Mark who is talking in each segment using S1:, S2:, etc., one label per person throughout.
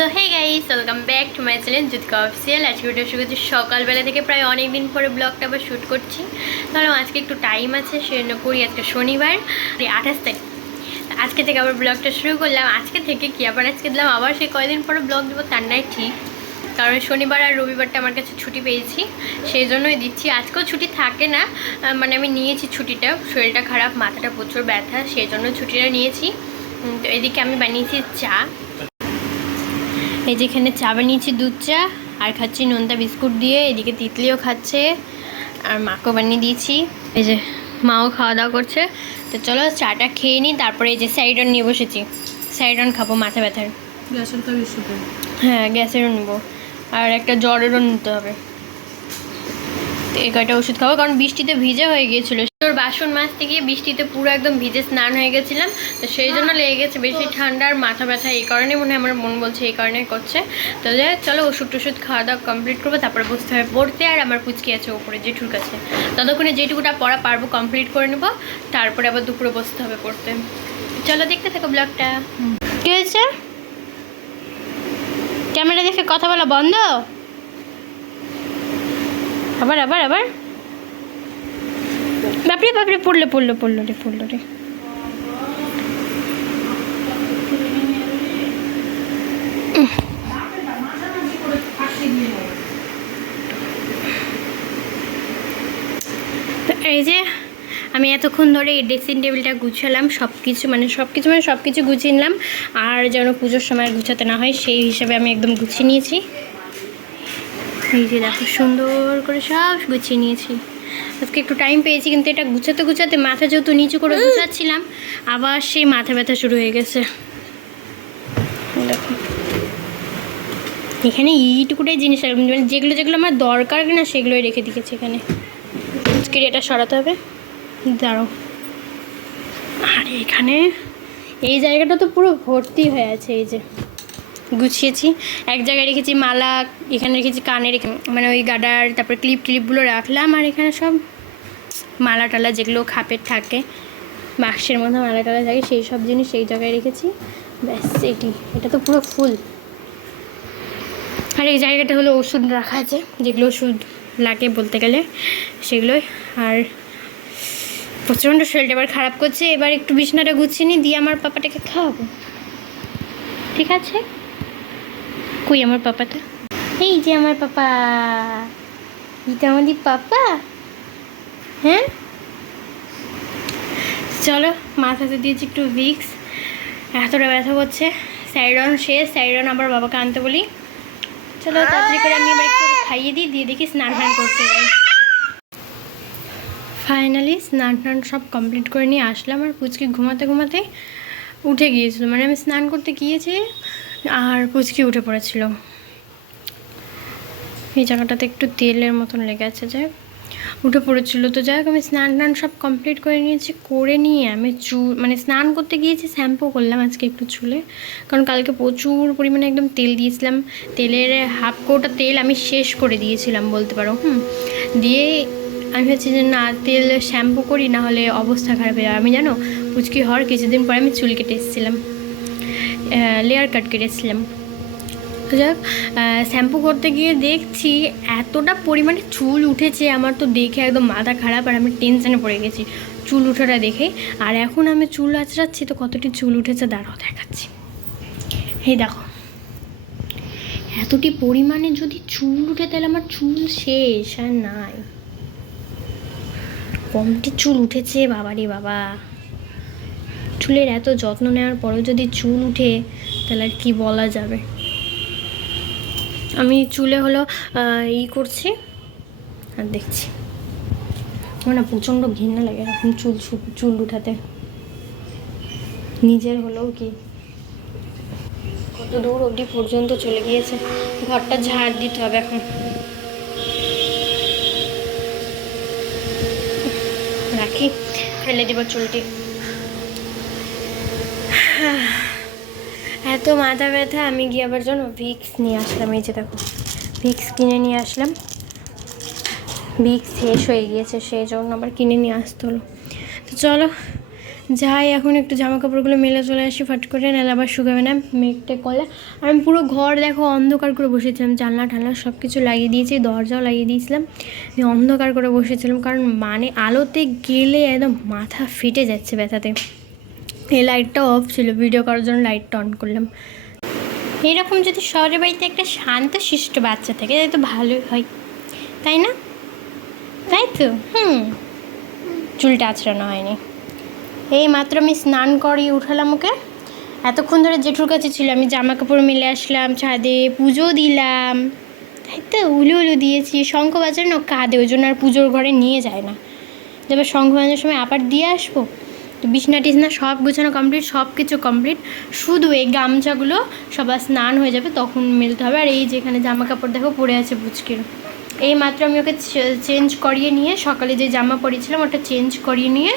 S1: So hey guys welcome back to my channel যুৎকা official আজকে video শুরু করছি সকালবেলা থেকে প্রায় অনেক দিন পরে ব্লগটা আবার শ্যুট করছি। তাহলে আজকে একটু টাইম আছে, সেজন্য করি আজকে শনিবার আঠাশ তারিখ। আজকে থেকে আবার ব্লগটা শুরু করলাম। আজকে থেকে কি আবার আজকে দিলাম আবার সেই কয়দিন পরে ব্লগ দেবো, তার নাই ঠিক। কারণ শনিবার আর রবিবারটা আমার কাছে ছুটি পেয়েছি, সেই জন্যই দিচ্ছি। আজকেও ছুটি থাকে না মানে আমি নিয়েছি ছুটিটা, শরীরটা খারাপ, মাথাটা প্রচুর ব্যথা, সেই জন্য ছুটিটা নিয়েছি। তো এদিকে আমি বানিয়েছি চা। এই যে এখানে চা বানিয়েছি দুধ চা আর খাচ্ছি নোনতা বিস্কুট দিয়ে এদিকে তিতলিও খাচ্ছে আর মাকেও বানিয়ে দিয়েছি। এই যে মাও খাওয়া দাওয়া করছে। তো চলো চাটা খেয়ে নিই তারপরে এই যে সাইডন নিয়ে বসেছি। সাইডন খাব মাথা ব্যথার।
S2: গ্যাসের তো
S1: হ্যাঁ গ্যাসেরও নেব। আর একটা জ্বরেরও নিতে হবে। তো এই কয়টা ওষুধ খাব কারণ বৃষ্টিতে ভিজে হয়ে গিয়েছিল। তোর বাসন মাজতে গিয়ে বৃষ্টিতে পুরো একদম ভিজে স্নান হয়ে গেছিলাম। তো সেই জন্য লেগে গেছে বেশি ঠান্ডা আর মাথা ব্যথা এই কারণে মনে হয় আমার মন বলছে এই কারণে করছে। তো যাই চলো ওষুধ টষুধ খাওয়া দাওয়া কমপ্লিট করব তারপরে বসতে হবে। পড়তে আর আমার পুচকি আছে ওপরে জেঠুর কাছে। ততক্ষণে যেটুকুটা পড়া পারব কমপ্লিট করে নেব তারপরে আবার দুপুরে বসতে হবে পড়তে। চলো দেখতে থাকো ব্লগটা কী হয়েছে? ক্যামেরা দেখে কথা বলা বন্ধ? আবার আবার আবার? বাপরে বাপরে, পড়ল পড়ল পড়ল রে পড়ল রে। এই যে, আমি এতক্ষণ ধরে এই ড্রেসিং টেবিলটা গুছালাম সব কিছু মানে সব কিছু মানে সব কিছু গুছিয়ে নিলাম। আর যেন পুজোর সময় গুছাতে না হয়, সেই হিসাবে আমি একদম গুছিয়ে নিয়েছি। এই যে দেখো, সুন্দর করে সব গুছিয়ে নিয়েছি। আজকে একটু টাইম পেয়েছি কিন্তু এটা গুছাতে গুছাতে মাথা যেহেতু নিচু করে গুছাচ্ছিলাম আবার সেই মাথা ব্যথা শুরু হয়ে গেছে। দেখো। এখানে এইটুকুটাই জিনিস মানে যেগুলো যেগুলো আমার দরকার না সেগুলোই রেখে দিয়েছি এখানে। আজকের এটা সরাতে হবে। দাঁড়ো আর এখানে এই জায়গাটা তো পুরো ভর্তি হয়ে আছে এই যে। গুছিয়েছি। এক জায়গায় রেখেছি মালা, এখানে রেখেছি কানে রেখে মানে ওই গাডার, তারপরে ক্লিপ ক্লিপগুলো রাখলাম আর এখানে সব মালা টালা যেগুলো খাপের থাকে, বাক্সের মধ্যে মালা টালা থাকে, সেই সব জিনিস সেই জায়গায় রেখেছি। ব্যাস, এটি। এটা তো পুরো ফুল। আর এই জায়গাটা হলো ওষুধ রাখা আছে, যেগুলো ওষুধ লাগে বলতে গেলে, সেগুলোই। আর প্রচণ্ড শরীরটা এবার খারাপ করছে, এবার একটু বিছানাটা গুছিয়ে নিই দিয়ে আমার পাপাটাকে খাওয়াবো। ঠিক আছে? কই আমার পাপাটা? এই যে আমার পাপা। এটা আমাদের পাপা? হ্যাঁ? চলো মাথাতে দিয়েছি একটু ভিক্স। এতটা ব্যথা করছে। সাইডন শেষ সাইডন আবার বাবাকে আনতে বলি। চলো তাড়াতাড়ি করে আমি এবার একটু খাইয়ে দিই দিয়ে দেখি স্নান টান করতে যাই ফাইনালি স্নান টান সব কমপ্লিট করে নিয়ে আসলাম আর পুচকি ঘুমাতে ঘুমাতে উঠে গিয়েছিল। মানে আমি স্নান করতে গিয়েছি আর পুচকি উঠে পড়েছিল। এই জায়গাটাতে একটু তেলের মতন লেগে আছে হোক, উঠে পড়েছিল। তো যাই হোক আমি স্নান টান সব কমপ্লিট করে নিয়েছি করে নিয়ে আমি চুল মানে স্নান করতে গিয়েছি শ্যাম্পু করলাম আজকে একটু চুলে। কারণ কালকে প্রচুর পরিমাণে একদম তেল দিয়েছিলাম। তেলের হাফ কোটা তেল আমি শেষ করে দিয়েছিলাম বলতে পারো হুম। দিয়ে আমি ভাবছি যে না তেল শ্যাম্পু করি না হলে অবস্থা খারাপ হয়ে যাবে। আমি জানো পুচকি হওয়ার কিছুদিন পরে আমি চুল কেটে এসেছিলাম। লেয়ার কাট কেটেছিলাম। যাক শ্যাম্পু করতে গিয়ে দেখছি এতটা পরিমাণে চুল উঠেছে, আমার তো দেখে একদম মাথা খারাপ আর আমি টেনশানে পড়ে গেছি। চুল উঠাটা দেখে। আর এখন আমি চুল আঁচড়াচ্ছি তো কতটি চুল উঠেছে দাঁড়াও, দেখাচ্ছি। এই দেখো। এতটি পরিমাণে যদি চুল উঠে তাহলে আমার চুল শেষ আর নাই। কমটি চুল উঠেছে, বাবারে বাবা। চুলের এত যত্ন নেওয়ার পরেও যদি চুল উঠে, তাহলে আর কি বলা যাবে? আমি চুলে হলো ই করছি, আর দেখছি। আমার না প্রচণ্ড ঘৃণা লাগে এরকম চুল চুল উঠাতে। নিজের হলেও কি? কত দূর অবধি পর্যন্ত চলে গিয়েছে। ঘরটা ঝাড় দিতে হবে এখন। রাখি, ফেলে দিব চুলটি। এত মাথা ব্যথা, আমি গিয়ে আবার জন্য ভিক্স নিয়ে আসলাম। এই যে দেখো ভিক্স কিনে নিয়ে আসলাম। ভিক্স শেষ হয়ে গিয়েছে, সেই জন্য আবার কিনে নিয়ে আসতে হলো। তো চলো, যাই, এখন একটু জামা কাপড়গুলো মেলে চলে আসি ফাট করে নাহলে আবার শুকাবে না মেঘটে কলে। আর আমি পুরো ঘর দেখো, অন্ধকার করে বসেছিলাম, জানলা ঠান্লা সব কিছু লাগিয়ে দিয়েছি, দরজাও লাগিয়ে দিয়েছিলাম। আমি অন্ধকার করে বসেছিলাম, কারণ মানে আলোতে গেলে একদম মাথা ফেটে যাচ্ছে ব্যথাতে। এই লাইটটা অফ ছিল ভিডিও করার জন্য লাইটটা অন করলাম। এরকম যদি শহরের বাড়িতে একটা শান্ত, শিষ্ট বাচ্চা থাকে, তাহলে তো ভালোই হয়। তাই না? তাই তো? হুম। চুলটা আঁচড়ানো হয়নি। এই মাত্র আমি স্নান করিয়ে উঠালাম ওকে। এতক্ষণ ধরে জেঠুর কাছে ছিল, আমি জামা কাপড় মেলে আসলাম, ছাদে পুজো দিলাম। তাই তো? উলু উলু দিয়েছি। শঙ্খ বাজার না কাঁদে, ওই জন্য আর পুজোর ঘরে নিয়ে যায় না। যাবে শঙ্খ বাজার সময় আবার দিয়ে আসব? তো বিছনা টিছনা সব গুছানো কমপ্লিট সব কিছু কমপ্লিট শুধু এই গামছাগুলো সবার স্নান হয়ে যাবে, তখন মেলতে হবে। আর এই যেখানে জামা কাপড় দেখো, পরে আছে বুচকির এই মাত্র আমি ওকে চেঞ্জ করিয়ে নিয়ে, সকালে যে জামা পরিয়েছিলাম, ওটা চেঞ্জ করিয়ে নিয়ে,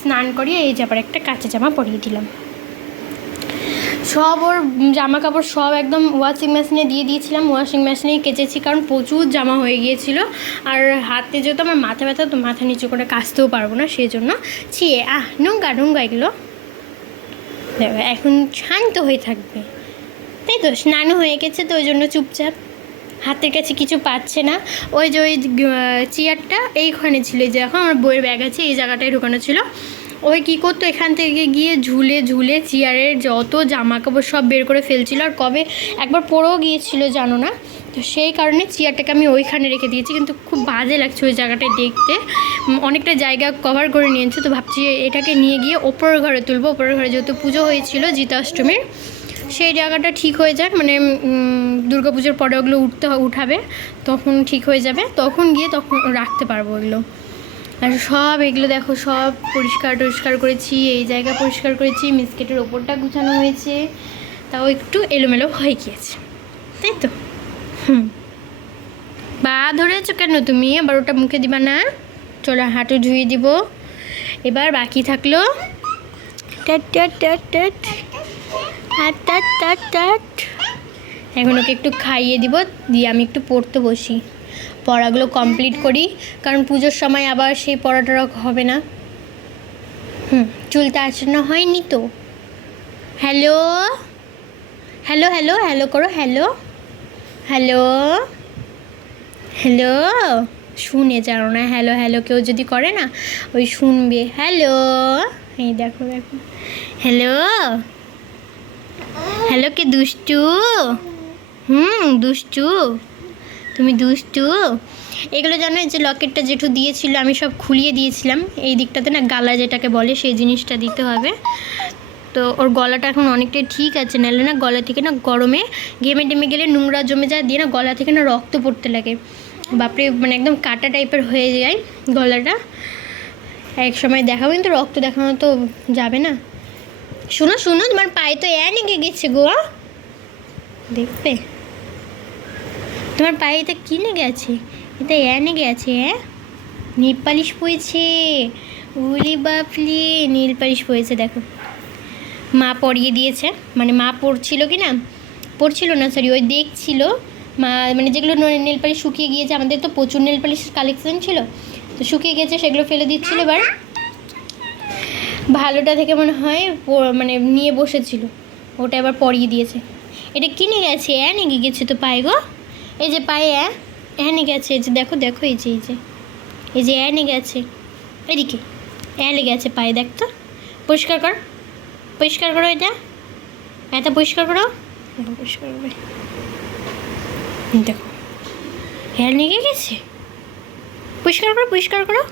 S1: স্নান করিয়ে এই যে আবার একটা কাঁচা জামা পরিয়ে দিলাম। সব ওর জামা কাপড় সব একদম ওয়াশিং মেশিনে দিয়ে দিয়েছিলাম। ওয়াশিং মেশিনেই কেচেছি কারণ প্রচুর জামা হয়ে গিয়েছিল। আর হাতে যেহেতু আমার মাথা ব্যথা, তো মাথা নিচু করে কাচতেও পারব না সেই জন্য ছিয়ে আহ, নোংরা নোংরা এগুলো। দেখো, এখন শান্ত হয়ে থাকবে। তাই তো, স্নানও হয়ে গেছে, তো ওই জন্য চুপচাপ। হাতের কাছে কিছু পাচ্ছে না। ওই যে ওই চেয়ারটা এইখানে ছিল যে এখন আমার বইয়ের ব্যাগ আছে, এই জায়গাটায় ঢুকানো ছিল। ওই কী করতো? এখান থেকে গিয়ে ঝুলে ঝুলে চেয়ারের যত জামা কাপড় সব বের করে ফেলছিল। আর কবে? একবার পড়েও গিয়েছিল, জানো না? তো সেই কারণে চেয়ারটাকে আমি ওইখানে রেখে দিয়েছি। কিন্তু খুব বাজে লাগছে ওই জায়গাটায় দেখতে। অনেকটা জায়গা কভার করে নিয়েছে। তো ভাবছি এটাকে নিয়ে গিয়ে ওপরের ঘরে তুলবো। ওপরের ঘরে যেহেতু পুজো হয়েছিল জিতাষ্টমীর, সেই জায়গাটা ঠিক হয়ে যাক। মানে পুজোর পরে ওগুলো উঠতে উঠাবে। তখন ঠিক হয়ে যাবে। তখন গিয়ে তখন রাখতে পারব ওগুলো। আর সব এগুলো দেখো, সব পরিষ্কার টরিষ্কার করেছি, এই জায়গা পরিষ্কার করেছি মিসকেটের ওপরটা গুছানো হয়েছে। তাও একটু এলোমেলো হয়ে গিয়েছে, তাই তো? হুম। বা ধরেছো কেন তুমি? আবার ওটা মুখে দিবা না? চলো হাঁটু ধুয়ে দিব। এবার বাকি থাকল এখন ওকে একটু খাইয়ে দিব, দিয়ে আমি একটু পড়তে বসি। পড়াগুলো কমপ্লিট করি। কারণ পুজোর সময় আবার সেই পড়াটা হবে না। হুম চুলটা আসানো হয়নি তো? হ্যালো হ্যালো হ্যালো হ্যালো করো হ্যালো হ্যালো হ্যালো শুনে জানো না হ্যালো হ্যালো কেউ যদি করে না, ওই শুনবে। হ্যালো এই দেখো দেখো। হ্যালো হ্যালো কে দুষ্টু? হুম, দুষ্টু। তুমি দুষ্টু। এগুলো জানো যে লকেটটা জেঠু দিয়েছিল, আমি সব খুলিয়ে দিয়েছিলাম। এই দিকটাতে না গালা যেটাকে বলে, সেই জিনিসটা দিতে হবে। তো ওর গলাটা এখন অনেকটাই ঠিক আছে, নাহলে না গলা থেকে না গরমে, ঘেমে টেমে গেলে নোংরা জমে যায়, দিয়ে না গলা থেকে না রক্ত পড়তে লাগে। বাপরে মানে একদম কাটা টাইপের হয়ে যায় গলাটা। এক সময় দেখাবো, কিন্তু রক্ত দেখানো তো যাবে না। শোনো শোনো, তোমার পায়ে তো এ নেগে গেছে গোয়া দেখবে। তোমার পায়ে এটা কি লেগে আছে? এটা এ নেগে আছে হ্যাঁ নীল পালিশ পড়েছে উলি বাপলি, নীল পালিশ পড়েছে দেখো। মা পরিয়ে দিয়েছে মানে মা পড়ছিল কি না? পড়ছিল না সরি ওই দেখছিল। মা মানে যেগুলো নেল পালিশ শুকিয়ে গিয়েছে, আমাদের তো প্রচুর নেল পালিশের কালেকশন ছিল। তো শুকিয়ে গেছে সেগুলো ফেলে দিচ্ছিল এবার। ভালোটা থেকে মনে হয় মানে নিয়ে বসেছিল। ওটা এবার পরিয়ে দিয়েছে। এটা কিনে গেছে হ্যাঁ নাকি গেছে তো পায়ে গো? এই যে পায়ে হ্যাঁ গেছে, এই যে দেখো দেখো, এই যে এই যে এই যে হ্যাঁ গেছে, এদিকে হ্যাঁ গেছে পায়ে, দেখ তো, পরিষ্কার কর, পরিষ্কার করো এটা এটা পরিষ্কার করো পরিষ্কার করবে দেখো হ্যাঁ লেগে গেছে, পরিষ্কার করো পরিষ্কার করো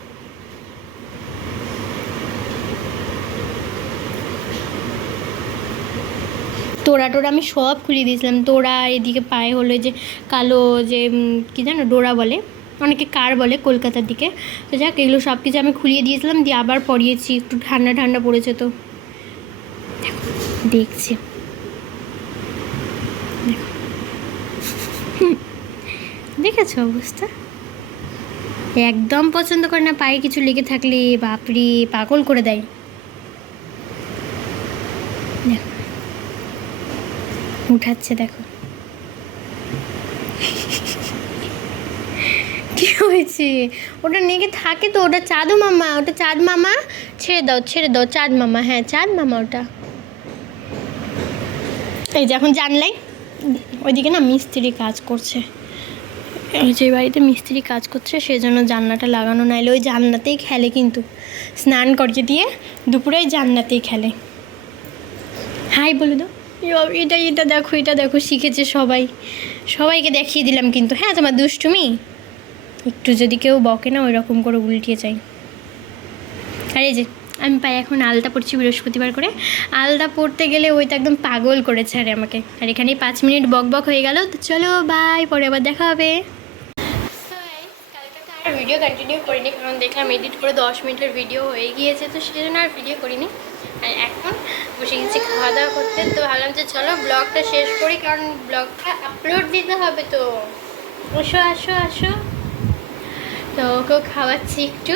S1: তোড়া টোড়া আমি সব খুলিয়ে দিয়েছিলাম। তোড়া এদিকে পায়ে হলো যে কালো যে কি জানো ডোরা বলে, অনেকে কার বলে কলকাতার দিকে। তো যাক, এগুলো সব কিছু আমি খুলিয়ে দিয়েছিলাম, দিয়ে আবার পরিয়েছি, একটু ঠান্ডা ঠান্ডা পড়েছে তো। দেখছি। দেখেছ অবস্থা? একদম পছন্দ করে না, পায়ে কিছু লেগে থাকলে, বাপরে, পাগল করে দেয়। উঠাচ্ছে দেখো। কি হয়েছে? ওটা নেগে থাকে তো? ওটা চাঁদু মামা, ওটা চাঁদ মামা? ছেড়ে দাও ছেড়ে দাও, চাঁদ মামা হ্যাঁ চাঁদ মামা ওটা। এই যে এখন জানলাই, ওইদিকে না মিস্ত্রি কাজ করছে। ওই যে বাড়িতে মিস্ত্রি কাজ করছে সেই জন্য জানলাটা লাগানো নাইলে ওই জানলাতেই খেলে কিন্তু। স্নান করিয়ে দিয়ে দুপুরে জানলাতেই খেলে। হাই বলে দাও এটা এটা দেখো এটা দেখো, শিখেছে সবাই। সবাইকে দেখিয়ে দিলাম কিন্তু। হ্যাঁ তোমার দুষ্টুমি? একটু যদি কেউ বকে না ওই রকম করে উল্টিয়ে চাই। আরে যে, আমি পাই এখন আলতা পড়ছি বৃহস্পতিবার করে। আলতা পড়তে গেলে ওই তো একদম পাগল করেছে আরে আমাকে। আর এখানেই পাঁচ মিনিট বক বক হয়ে গেল। তো চলো বাই পরে আবার দেখা হবে। ভিডিও কন্টিনিউ করিনি, কারণ দেখলাম এডিট করে দশ মিনিটের ভিডিও হয়ে গিয়েছে, তো সেজন্য আর ভিডিও করিনি। আর এখন বসে গেছি খাওয়া দাওয়া করতে, তো ভাবলাম যে চলো ব্লগটা শেষ করি, কারণ ব্লগটা আপলোড দিতে হবে তো। আসো আসো আসো। তো ওকেও খাওয়াচ্ছি একটু,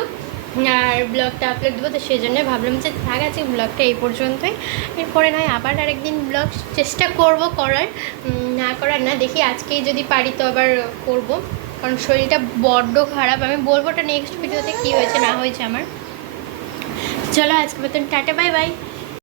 S1: আর ব্লগটা আপলোড দেবো, তো সেই জন্য ভাবলাম যে থাক আছে ব্লগটা এই পর্যন্তই। এরপরে নয়, আবার আরেকদিন ব্লগ চেষ্টা করব করার না করার না, দেখি আজকেই যদি পারি তো আবার করব। কারণ শরীরটা বড্ড খারাপ। আমি বলব ওটা নেক্সট ভিডিওতে কী হয়েছে না হয়েছে আমার। চলো আজকে মতন টাটা বাই বাই